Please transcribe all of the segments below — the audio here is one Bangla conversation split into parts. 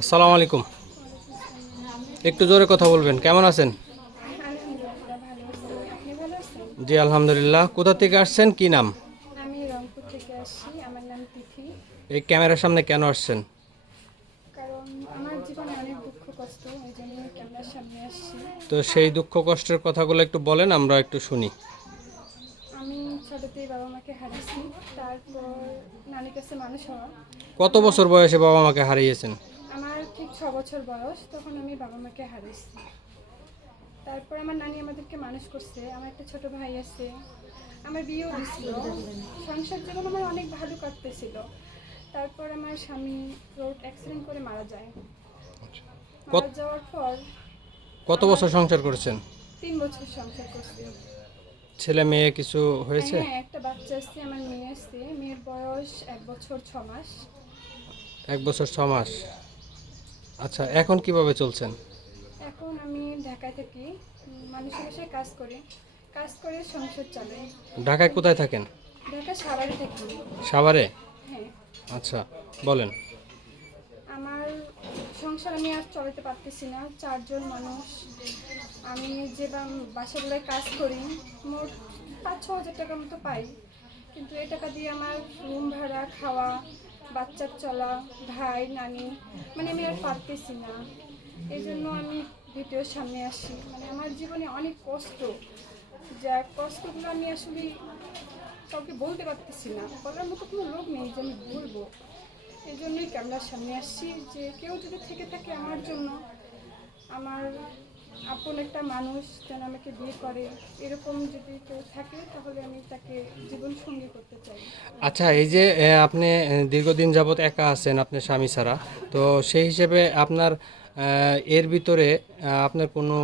আসসালামু আলাইকুম। একটু জোরে কথা বলবেন। কেমন আছেন? জি আলহামদুলিল্লাহ। কোথা থেকে আসছেন? কি নাম? আমি রংপুর থেকে আসছি। আমার নাম তিথি। এই ক্যামেরার সামনে কেন আসছেন? কারণ আমার জীবনে অনেক দুঃখ কষ্ট এই জন্য ক্যামেরার সামনে আসছি। তো সেই দুঃখ কষ্টের কথাগুলো একটু বলেন আমরা একটু শুনি। আমি ছোটতেই বাবা মাকে হারিয়েছি। তারপর নানির কাছে মানুষ হওয়া। কত বছর বয়সে বাবা মাকে হারিয়েছেন? ঠিক ছ বছর বয়স তখন আমি বাবা মাকে হারিয়েছি তারপর আমার নানি আমাদেরকে মানুষ করছে আমার একটা ছোট ভাই আছে আমার বিয়েও দিছিল সংসার জীবন আমার অনেক ভালো কাটতেছিল। তারপর আমার স্বামী রোড অ্যাক্সিডেন্ট করে মারা যায়। মারা যাওয়ার পর কত বছর সংসার করেছেন? তিন বছর সংসার করছি। ছেলে মেয়ে কিছু হয়েছে? হ্যাঁ একটা বাচ্চা আসছে আমার মেয়ে আসছে মেয়ের বয়স এক বছর ছ মাস। এক বছর ছ মাস। আচ্ছা এখন কীভাবে চলছেন? এখন আমি ঢাকায় থাকি মানুষের বাসায় কাজ করি কাজ করে সংসার চালাই। ঢাকায় কোথায় থাকেন? ঢাকা সাভারে থাকি। সাভারে? হ্যাঁ। আচ্ছা বলেন। আমার সংসার আমি আর চলাতে পারতেছি না চারজন মানুষ। আমি যে বাসাগুলোয় কাজ করি মোট পাঁচ ছ হাজার টাকার মতো পাই। কিন্তু এই টাকা দিয়ে আমার রুম ভাড়া খাওয়া বাচ্চার চলা, ভাই, নানি মানে আমি আর পারতেছি না। এই জন্য আমি ভিডিওর সামনে আসি। মানে আমার জীবনে অনেক কষ্ট। যা কষ্টগুলো আমি আসলে কাউকে বলতে পারতেছি না। বলার মতো কোনো লোক নেই যে আমি বলব। এই জন্যই ক্যামেরার সামনে আসছি যে কেউ যদি থেকে থাকে আমার জন্য, আমার আপন একটা মানুষ যেন আমাকে বিয়ে করে এরকম যদি কেউ থাকে তাহলে আমি তাকে জীবন সঙ্গী করতে চাই। আচ্ছা এই যে আপনি দীর্ঘদিন যাবৎ একা আছেন আপনার স্বামী ছাড়া তো সেই হিসেবে আপনার এর ভিতরে আপনার কোনো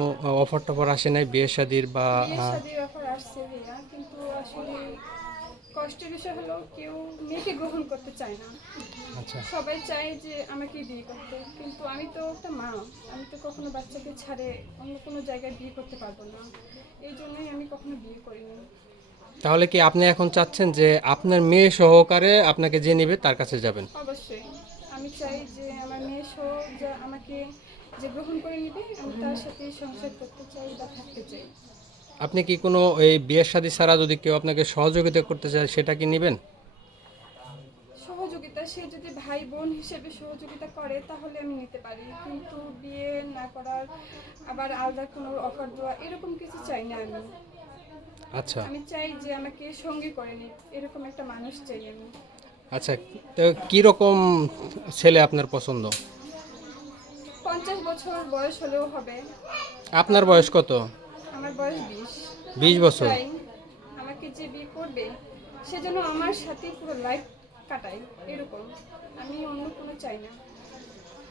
অফার টফার আসে নাই? বিয়ে শাদির বা বিয়ে শাদির অফার আসছে কিন্তু আসলে কষ্টের বিষয় হলো কেউ মেয়েকে গ্রহণ করতে চায় না। আচ্ছা। সবাই চায় যে আমাকে বিয়ে করতে কিন্তু আমি তো একটা মা আমি তো কখনো বাচ্চাকে ছাড়ে অন্য কোনো জায়গায় বিয়ে করতে পারব না। এই জন্যই আমি কখনো বিয়ে করিনি। তাহলে কি আপনি এখন চাচ্ছেন যে আপনার মেয়ে সহকারে আপনাকে যে নেবে তার কাছে যাবেন? অবশ্যই। আমি চাই যে আমার মেয়ে সহ যা আমাকে যে গ্রহণ করে নিবে আমি তার সাথে সংসার করতে চাই বা থাকতে চাই। আপনি কি কোনো এই বিয়ের শাদী ছাড়া যদি কেউ আপনাকে সহযোগিতা করতে চায় সেটা কি নেবেন? সহযোগিতা সে যদি ভাই বোন হিসেবে সহযোগিতা করে তাহলে আমি নিতে পারি। কিন্তু বিয়ে না করার আবার আলাদা কোনো অফার দেওয়া এরকম কিছু চাই না আমি। আচ্ছা। আমি চাই যে আমাকে সঙ্গে করে নিক এরকম একটা মানুষ চাই আমি। আচ্ছা তো কী রকম ছেলে আপনার পছন্দ? পঞ্চাশ বছর বয়স হলেও হবে। আপনার বয়স কত? আমার বয়স বিশ। বিশ বছর? চাই আমাকে যে বিয়ে করবে সেজন্য আমার সাথে পুরো লাইফ কাটাই এরকম। আমি অন্য কোনো চাই না।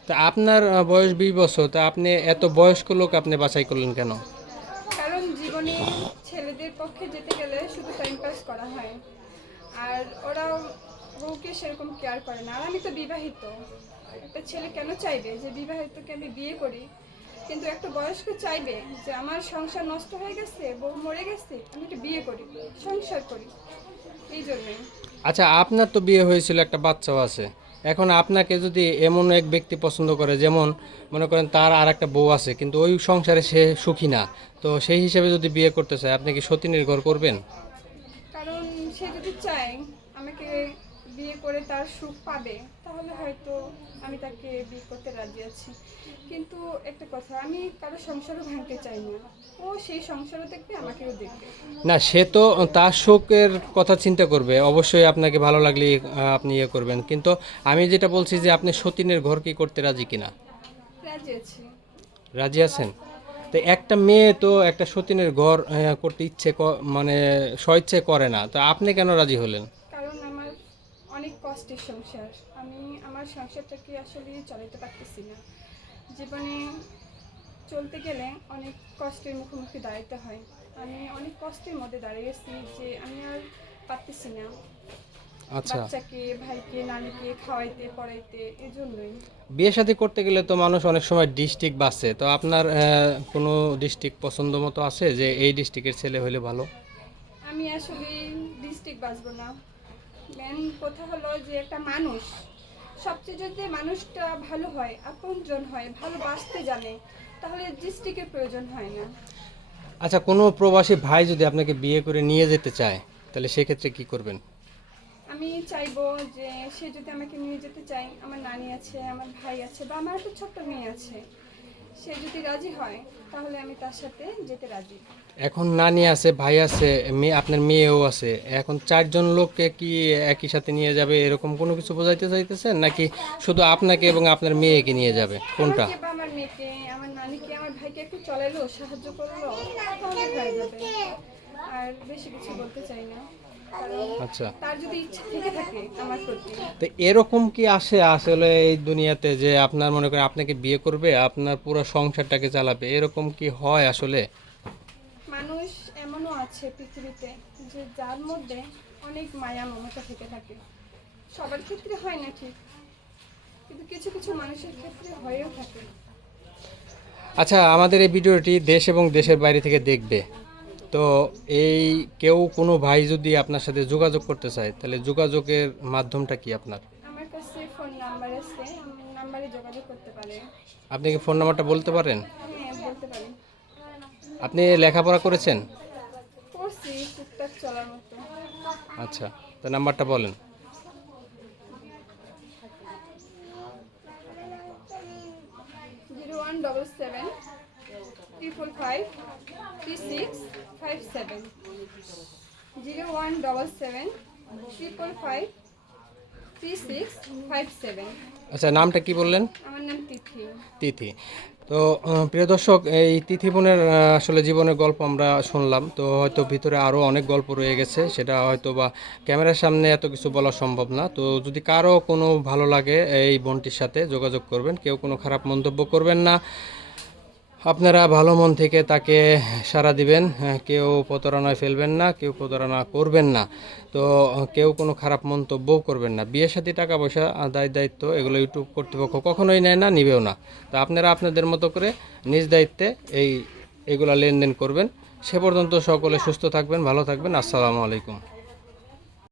তা আপনার বয়স বিশ বছর তা আপনি এত বয়স্ক লোক আপনি বাছাই করলেন কেন? কারণ জীবনে ছেলেদের পক্ষে যেতে গেলে শুধু টাইম পাস করা হয়। আর ওরা বউকে সেরকম কেয়ার করে না। আর আমি তো বিবাহিত। একটা ছেলে কেন চাইবে যে বিবাহিতকে আমি বিয়ে করি? কিন্তু একটা বয়স্ক চাইবে যে আমার সংসার নষ্ট হয়ে গেছে বউ মরে গেছে আমি একটা বিয়ে করি সংসার করি। এই জন্যই। আচ্ছা আপনার তো বিয়ে হয়েছিল একটা বাচ্চাও আছে। এখন আপনাকে যদি এমন এক ব্যক্তি পছন্দ করে যেমন মনে করেন তার আর একটা বউ আছে কিন্তু ওই সংসারে সে সুখী না তো সেই হিসেবে যদি বিয়ে করতে চায় আপনি কি সতী নির্ভর করবেন? কারণ সে যদি চায় আমাকে বিয়ে করে তার সুখ পাবে তাহলে হয়তো আমি তাকে বিয়ে করতে রাজি আছি। কিন্তু একটা কথা আমি কারও সংসারও ভাঙতে চাই না। ও সেই সংসারও দেখবে আমাকেও দেখবে। না সে তো তার সুখের কথা চিন্তা করবে। অবশ্যই আপনাকে ভালো লাগলে আপনি ইয়ে করবেন। কিন্তু আমি যেটা বলছি যে আপনি সতীনের ঘর কি করতে রাজি কিনা? রাজি আছি। রাজি আছেন? তো একটা মেয়ে তো একটা সতীনের ঘর করতে ইচ্ছে মানে স্বইচ্ছে করে না। তো আপনি কেন রাজি হলেন? কষ্টের সংসার। আমি আমার সংসারটাকে আসলে চালাতে পারতেছি না। জীবনে চলতে গেলে অনেক কষ্টের মুখোমুখি দাঁড়াতে হয়। আমি অনেক কষ্টের মধ্যে দাঁড়িয়েছি যে আমি আর পারতেছি না। আচ্ছা। বাচ্চাকে ভাইকে নানিকে খাওয়াইতে পড়াইতে এই জন্যই বিয়ে শাদী করতে গেলে তো মানুষ অনেক সময় ডিস্ট্রিক্ট বাসে। তো আপনার কোনো ডিস্ট্রিক্ট পছন্দ মতো আছে যে এই ডিস্ট্রিক্টের ছেলে হলে ভালো? আমি আসলে ডিস্ট্রিক্ট বাঁচবো না। মেন কথা হলো যে একটা মানুষ সবচেয়ে যদি মানুষটা ভালো হয় আপনজন হয় ভালোবাসতে জানে তাহলে ডিস্ট্রিক্টের প্রয়োজন হয় না। আচ্ছা কোনো প্রবাসী ভাই যদি আপনাকে বিয়ে করে নিয়ে যেতে চায় তাহলে সেক্ষেত্রে কি করবেন? আমি চাইব যে সে যদি আমাকে নিয়ে যেতে চায় আমার নানি আছে আমার ভাই আছে বা আমার একটা ছোট্ট মেয়ে আছে সে যদি রাজি হয় তাহলে আমি তার সাথে যেতে রাজি। এখন নানি আছে ভাই আছে মেয়ে আপনার মেয়েও আছে। এখন চারজন লোককে কি একই সাথে নিয়ে যাবে এরকম কোনো কিছু বোঝাইতে চাইতেছেন? নাকি শুধু আপনাকে এবং আপনার মেয়েকে নিয়ে যাবে? কোনটা? আমাকে বা আমার মেয়েকে আমার নানিকে আমার ভাইকে একটু চলাইলো সাহায্য করল তাহলে হয়ে যাবে। আর বেশি কিছু বলতে চাই না। আচ্ছা। তার যদি ইচ্ছা থেকে থাকে আমার প্রতি তো এরকম কি আসে আসলে এই দুনিয়াতে যে আপনার মনে করেন আপনাকে বিয়ে করবে আপনার পুরো সংসারটাকে চালাবে এরকম কি হয় আসলে? মানুষ এমনও আছে পৃথিবীতে যে যার মধ্যে অনেক মায়া মমতা থেকে থাকে। সবার ক্ষেত্রে হয় না ঠিক কিন্তু কিছু কিছু মানুষের ক্ষেত্রে হয়েও থাকে। আচ্ছা আমাদের এই ভিডিওটি দেশ এবং দেশের বাইরে থেকে দেখবে। তো এই কেউ কোনো ভাই যদি আপনার সাথে যোগাযোগ করতে চায় তাহলে যোগাযোগের মাধ্যমটা কি আপনার? আমার কাছে ফোন নাম্বার আছে নাম্বারে যোগাযোগ করতে পারে। আপনি কি ফোন নাম্বারটা বলতে পারেন? হ্যাঁ বলতে পারি। আপনি লেখাপড়া করেছেন? করছি টুকটাক চলার মতো। আচ্ছা তো নাম্বারটা বলেন। Zero one double seven triple five three six five seven zero one double seven triple five three six five seven আচ্ছা নামটা কি বললেন? আমার নাম তিথি। তিথি। তো প্রিয় দর্শক এই তিথি বোনের আসলে জীবনের গল্প আমরা শুনলাম। তো হয়তো ভিতরে আরও অনেক গল্প রয়ে গেছে সেটা হয়তো বা ক্যামেরার সামনে এত কিছু বলা সম্ভব না। তো যদি কারও কোনো ভালো লাগে এই বোনটির সাথে যোগাযোগ করবেন কেউ কোনো খারাপ মন্তব্য করবেন না। আপনারা ভালো মন থেকে তাকে সাড়া দিবেন হ্যাঁ, কেউ প্রতারণায় ফেলবেন না কেউ প্রতারণা করবেন না। তো কেউ কোনো খারাপ মন্তব্যও করবেন না। বিয়ের সাথে টাকা পয়সা দায় দায়িত্ব এগুলো ইউটিউব কর্তৃপক্ষ কখনোই নেয় না নিবেও না। তো আপনারা আপনাদের মতো করে নিজ দায়িত্বে এই এগুলা লেনদেন করবেন। সে পর্যন্ত সকলে সুস্থ থাকবেন ভালো থাকবেন। আসসালামু আলাইকুম।